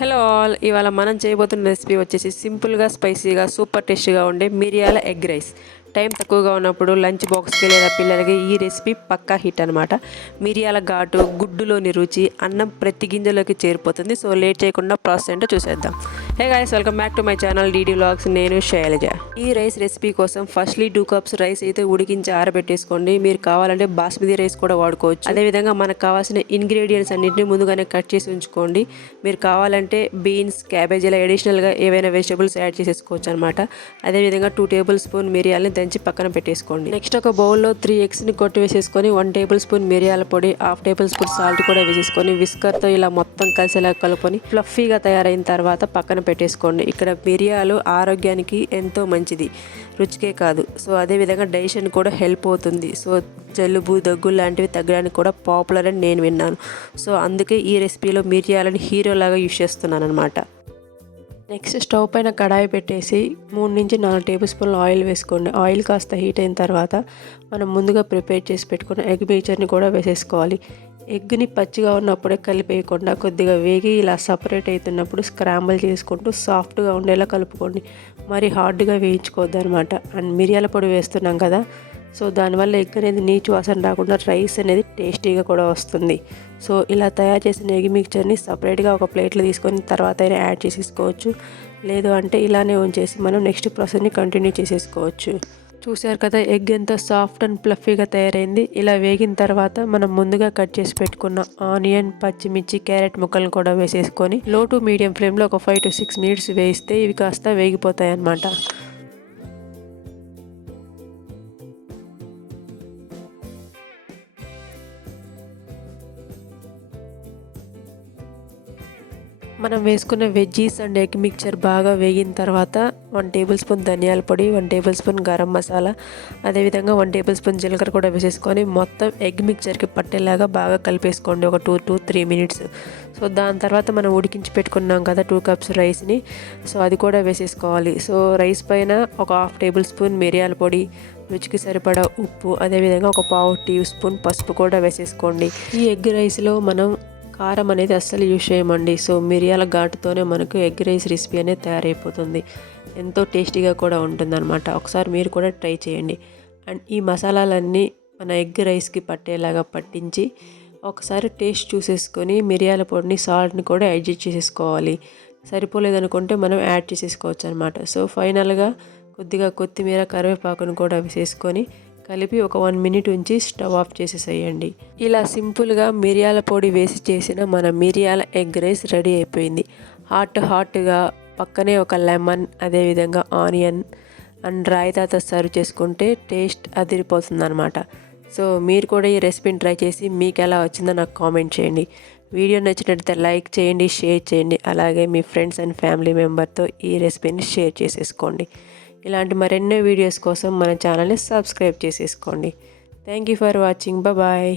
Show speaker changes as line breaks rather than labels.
Hello all ఇవాళ మనం చేయబోతున్న రెసిపీ వచ్చేసి సింపుల్గా స్పైసీగా సూపర్ టేస్ట్గా ఉండే మిరియాల ఎగ్ రైస్ టైం తక్కువగా ఉన్నప్పుడు లంచ్ బాక్స్కి లేదా పిల్లలకి ఈ రెసిపీ పక్కా హిట్ అనమాట మిరియాల ఘాటు గుడ్డులోని రుచి అన్నం ప్రతి గింజలోకి చేరిపోతుంది. సో లేట్ చేయకుండా ప్రాసెస్ ఏంటో చూసేద్దాం. Hey guys welcome back to my channel DD vlogs నేను శైలజ. ఈ రైస్ రెసిపీ కోసం ఫస్ట్లీ టూ కప్స్ రైస్ అయితే ఉడికించి ఆరబెట్టేసుకోండి. మీరు కావాలంటే బాస్మతి రైస్ కూడా వాడుకోవచ్చు. అదేవిధంగా మనకు కావాల్సిన ఇంగ్రీడియంట్స్ అన్నింటిని ముందుగానే కట్ చేసి ఉంచుకోండి. మీరు కావాలంటే బీన్స్ క్యాబేజీ ఇలా అడిషనల్గా ఏవైనా వెజిటబుల్స్ యాడ్ చేసేసుకోవచ్చు అనమాట అదేవిధంగా టూ టేబుల్ స్పూన్ మిరియాలని దంచి పక్కన పెట్టేసుకోండి. నెక్స్ట్ ఒక బౌల్లో త్రీ ఎగ్స్ని కొట్టి వేసేసుకొని వన్ టేబుల్ స్పూన్ మిరియాల పొడి హాఫ్ టేబుల్ స్పూన్ సాల్ట్ కూడా వేసేసుకొని విస్కర్తో ఇలా మొత్తం కలిసేలా కలుపుకొని ఫ్లఫీగా తయారైన తర్వాత పక్కన పెట్టేసుకోండి. ఇక్కడ మిరియాలు ఆరోగ్యానికి ఎంతో మంచిది. రుచికే కాదు. సో అదేవిధంగా డైజెషన్ కూడా హెల్ప్ అవుతుంది. సో జలుబు దగ్గు లాంటివి తగ్గడానికి కూడా పాపులర్ అని నేను విన్నాను. సో అందుకే ఈ రెసిపీలో మిరియాలని హీరోలాగా యూస్ చేస్తున్నాను అనమాట నెక్స్ట్ స్టవ్ పైన కడాయి పెట్టేసి మూడు నుంచి నాలుగు టేబుల్ స్పూన్లు ఆయిల్ వేసుకోండి. ఆయిల్ కాస్త హీట్ అయిన తర్వాత మనం ముందుగా ప్రిపేర్ చేసి పెట్టుకున్న ఎగ్ మిక్చర్ని కూడా వేసేసుకోవాలి. ఎగ్ని పచ్చిగా ఉన్నప్పుడే కలిపేయకుండా కొద్దిగా వేగి ఇలా సపరేట్ అవుతున్నప్పుడు స్క్రాంబుల్ చేసుకుంటూ సాఫ్ట్గా ఉండేలా కలుపుకోండి. మరి హార్డ్గా వేయించుకోవద్దు అనమాట అండ్ మిరియాల పొడి వేస్తున్నాం కదా సో దానివల్ల ఎగ్ అనేది నీచు వాసన రాకుండా రైస్ అనేది టేస్టీగా కూడా వస్తుంది. సో ఇలా తయారు చేసిన ఎగ్ మిక్చర్ని సపరేట్గా ఒక ప్లేట్లో తీసుకొని తర్వాత అయినా యాడ్ చేసేసుకోవచ్చు. లేదు అంటే ఇలానే ఉంచేసి మనం నెక్స్ట్ ప్రాసెస్ని కంటిన్యూ చేసేసుకోవచ్చు. చూసారు కదా ఎగ్ ఎంత సాఫ్ట్ అండ్ ప్లఫీగా తయారైంది. ఇలా వేగిన తర్వాత మనం ముందుగా కట్ చేసి పెట్టుకున్న ఆనియన్ పచ్చిమిర్చి క్యారెట్ ముక్కలను కూడా వేసేసుకొని లో టు మీడియం ఫ్లేమ్లో ఒక ఫైవ్ టు సిక్స్ మినిట్స్ వేయిస్తే ఇవి కాస్త వేగిపోతాయి అన్నమాట మనం వేసుకున్న వెజ్జీస్ అండ్ ఎగ్ మిక్చర్ బాగా వేగిన తర్వాత వన్ టేబుల్ స్పూన్ ధనియాల పొడి one table spoon garam masala అదేవిధంగా వన్ టేబుల్ స్పూన్ జీలకర్ర కూడా వేసేసుకొని మొత్తం ఎగ్ మిక్చర్కి పట్టేలాగా బాగా కలిపేసుకోండి. ఒక two two three minutes. So దాని తర్వాత మనం ఉడికించి పెట్టుకున్నాం కదా టూ కప్స్ రైస్ని. సో అది కూడా వేసేసుకోవాలి. సో రైస్ పైన ఒక హాఫ్ టేబుల్ స్పూన్ మిరియాల పొడి రుచికి సరిపడా ఉప్పు అదేవిధంగా ఒక పావు టీ స్పూన్ పసుపు కూడా వేసేసుకోండి. ఈ ఎగ్ రైస్లో మనం కారం అనేది అస్సలు యూజ్ చేయమండి. సో మిరియాల ఘాటుతోనే మనకు ఎగ్ రైస్ రెసిపీ అనేది తయారైపోతుంది. ఎంతో టేస్టీగా కూడా ఉంటుందన్నమాట. ఒకసారి మీరు కూడా ట్రై చేయండి. అండ్ ఈ మసాలాలన్నీ మన ఎగ్ రైస్కి పట్టేలాగా పట్టించి ఒకసారి టేస్ట్ చూసేసుకొని మిరియాల పొడిని సాల్ట్ని కూడా అడ్జస్ట్ చేసేసుకోవాలి. సరిపోలేదనుకుంటే మనం యాడ్ చేసేసుకోవచ్చు అనమాట సో ఫైనల్గా కొద్దిగా కొత్తిమీర కరివేపాకును కూడా వేసేసుకొని కలిపి ఒక వన్ మినిట్ ఉంచి స్టవ్ ఆఫ్ చేసేసేయండి. ఇలా సింపుల్గా మిరియాల పొడి వేసి చేసిన మన మిరియాల ఎగ్ రైస్ రెడీ అయిపోయింది. హాట్ హాట్గా పక్కనే ఒక లెమన్ అదేవిధంగా ఆనియన్ అండ్ రాయితాతో సర్వ్ చేసుకుంటే టేస్ట్ అదిరిపోతుంది అనమాట సో మీరు కూడా ఈ రెసిపీని ట్రై చేసి మీకు ఎలా వచ్చిందో నాకు కామెంట్ చేయండి. వీడియో నచ్చినట్లయితే లైక్ చేయండి షేర్ చేయండి. అలాగే మీ ఫ్రెండ్స్ అండ్ ఫ్యామిలీ మెంబర్తో ఈ రెసిపీని షేర్ చేసేసుకోండి. ఇలాంటి మరెన్నో వీడియోస్ కోసం మన ఛానల్ని సబ్స్క్రైబ్ చేసేసుకోండి. Thank you for watching bye